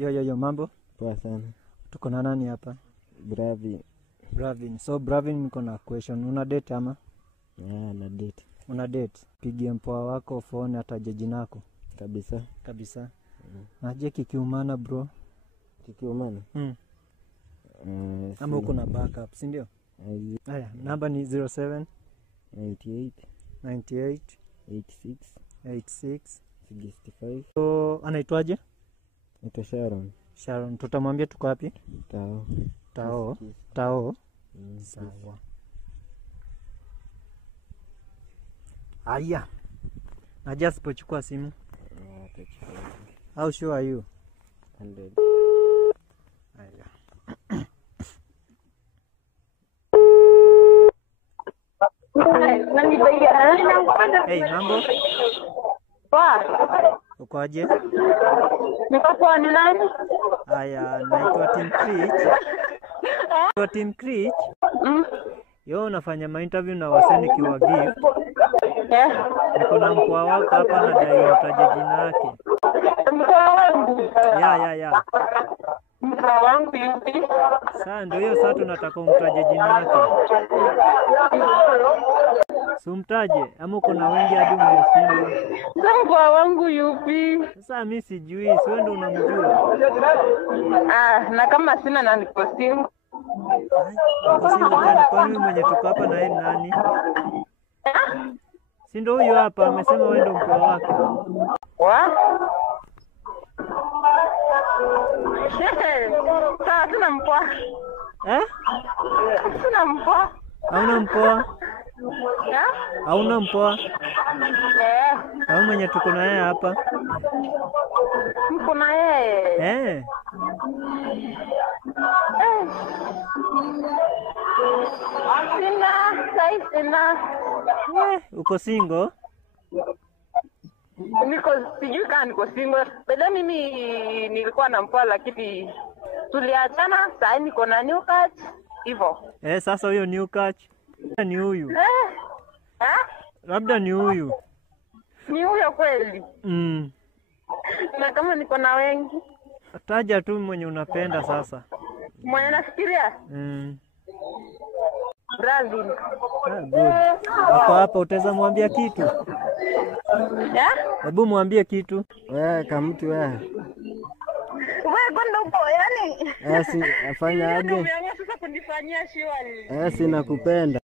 Yo, mambo? Poa sana. Tuko na nani hapa? Bravin. So Bravin, niko na question. Una date ama? Yeah, na date. Una date? Pigie mpoa wako phone ataje jinako. Kabisa. Naje kikiumana bro? Kikiumana? Ama uko na backup, si ndio? Haya, namba ni 07 98 86 65. So anaitwaje? Ito Sharon. Tutamwambia tuko wapi? Tao. Sawa. Aya. Naja sipochukua simu. How sure are you? 100. Aya. Hey, mambo? Poa. Uko aje? Niko poa, ni nani? Aya, naitwa Tim Creech. Yo, unafanya ma-interview na wasee nikiwa gift. Niko na mpoa wako hapa na dai utaje jina yake. Mkoa wangu. Ya. Mkoa wangu yupi? Sasa ndio hiyo, sasa tunataka umtaje jina yake. Sumtaje ama uko na wengi hadi umeshindwa? Mkoa wangu yupi? Sasa mimi sijui, si wewe ndio unamjua. Na kama sina na niko single. Kwani mwenye tuko hapa na yeye nani? Si ndio huyo hapa amesema wewe ndio mpoa wake. Sasa sina mpoa. Sina mpoa. Hauna mpoa? Hauna mpoa? Au mwenye tuko na yeye hapa? Mko na yeye? Sina. Uko single? Sijui kama niko single. Bado mimi nilikuwa na mpoa lakini tuliachana, sasa niko na new catch. Hivyo. Sasa huyo new catch ni huyu. Labda ni huyu. Ni huyo kweli? Na kama niko na wengi? Taja tu mwenye unapenda sasa. Mwenye nafikiria? Brazil. Good. Uko hapa, utaweza mwambia kitu? Hebu mwambie kitu. Wewe kama mtu wewe. Wewe kwenda upo yani? Si afanya aje? Umeonyesha sasa kunifanyia shiwali. Sina kupenda.